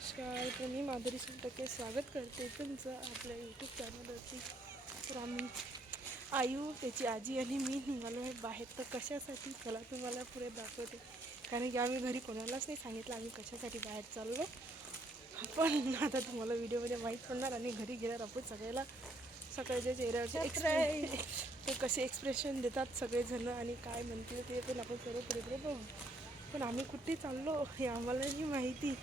नमस्कार, तर मी माधुरी सुलटके स्वागत करते तुमचं आपल्या यूट्यूब चॅनलवरती. तर आम्ही आयू, त्याची आजी आणि मी निघालो आहे बाहेर. तर कशासाठी चला तुम्हाला पुढे दाखवते, कारण की आम्ही घरी कोणालाच नाही सांगितलं आम्ही कशासाठी बाहेर चाललो. पण आता तुम्हाला व्हिडिओमध्ये माहीत पडणार आणि घरी गेल्यावर आपण सगळ्याला सकाळच्या चेहऱ्यावरचे ते कसे एक्सप्रेशन देतात सगळेजण आणि काय म्हणतील ते पण आपण सर्व पुढे बघू. पण आम्ही कुठे चाललो हे आम्हालाही माहिती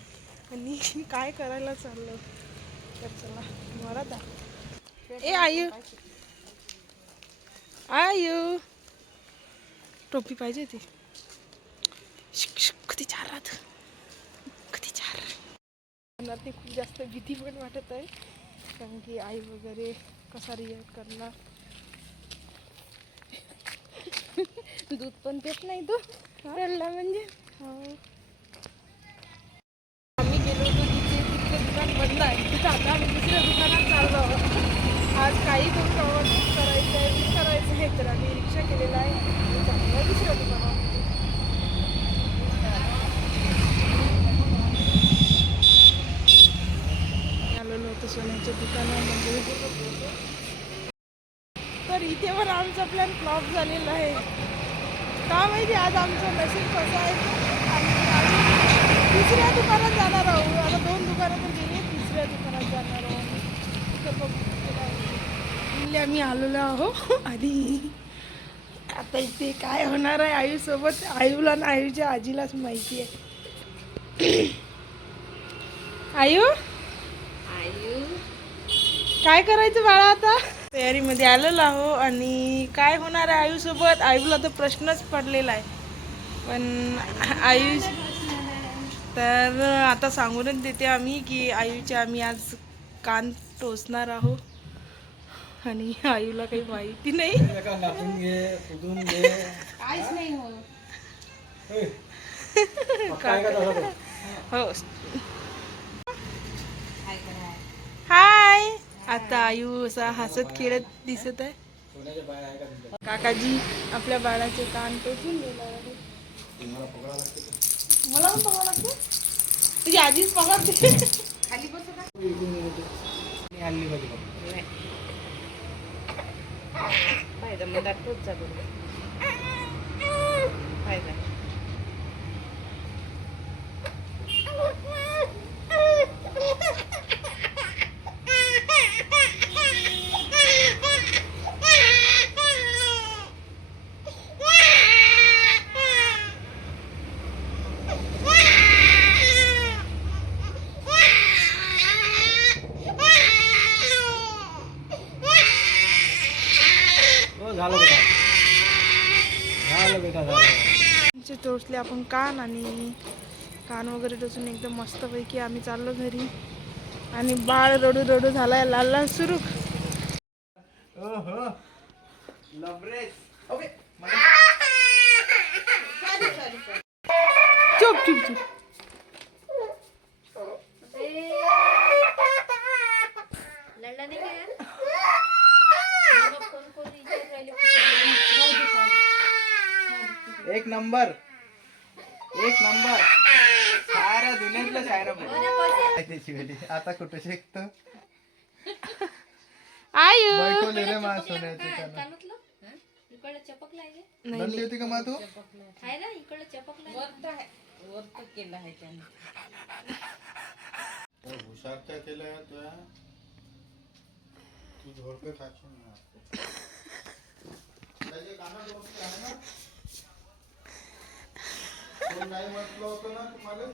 आणि काय करायला चाललो. तर चला मला दाखव. ए आयू, आयू टोपी पाहिजे ती. कधी चारात कधी चार ते खूप जास्त भीती पण वाटत आहे, कारण की आई वगैरे कसा रिॲक्ट करणार. दूध पण देत नाही तो रडला म्हणजे. आम्ही गेलो होतो तिथलं दुकान बंद आहे, तिथं आता आम्ही दुसऱ्या दुकानात चाललो आहोत. आज काही दूर प्रवास करायचं आहे तर आम्ही रिक्षा केलेला आहे आणि चाललो दुसऱ्या दुकानात. आलेलो होतो सोन्याच्या दुकानामध्ये. तर इथे पण आमचा प्लॅन फ्लॉप झालेला आहे. का माहिती आज आमचं नशीब कसं आहे. आणि दुसऱ्या दुकानात जाणार आहोत. आता 2 दुकानात गेले, तिसऱ्या दुकानात जाणार आहोत. तर बघ आम्ही आलेलो आहो. आणि आता इथे काय होणार आहे आयूसोबत, आयूला आणि आयूच्या आजीलाच माहिती आहे. आयू आयू काय करायचं बाळा आता. तयारीमध्ये आलेलो आहो आणि काय होणार आहे आयूसोबत, आयूला तर प्रश्नच पडलेला आहे. पण आयू तर आता सांगूनच देते आम्ही की आयूचे आम्ही आज कान टोचणार आहोत आणि आयूला काही माहिती नाही. हो हाय. आता आयू असा हसत खेळत दिसत आहे. काकाजी आपल्या बाळाचे कान टोचून गेला आहे. मला पण पगार लागते, तुझी आजीच पगार दे. खाली बसू का फायदा मला तोच जातो फायदा. टोचले आपण कान आणि कान वगैरे टोचून एकदम मस्तपैकी आम्ही चाललो घरी. आणि बाळ रडू रडू झालाय, लाल लाल सुरू. चुप चुप चुप. एक नंबर सारा दुनियातला शायरा. आता कुठे शिकतो आयू बैठवले रे मा सोन्याचे इकडे चपक लागे बनली होती का मा तू आहे ना, इकडे चपक लागे वरत केलं आहे त्याने. हुशार काय केलं तुझ्या, तू झोडपे खाशील ना. त्याचे कानात वस्तू आहे ना, कोण नाही म्हटलं होतं ना तुम्हाला.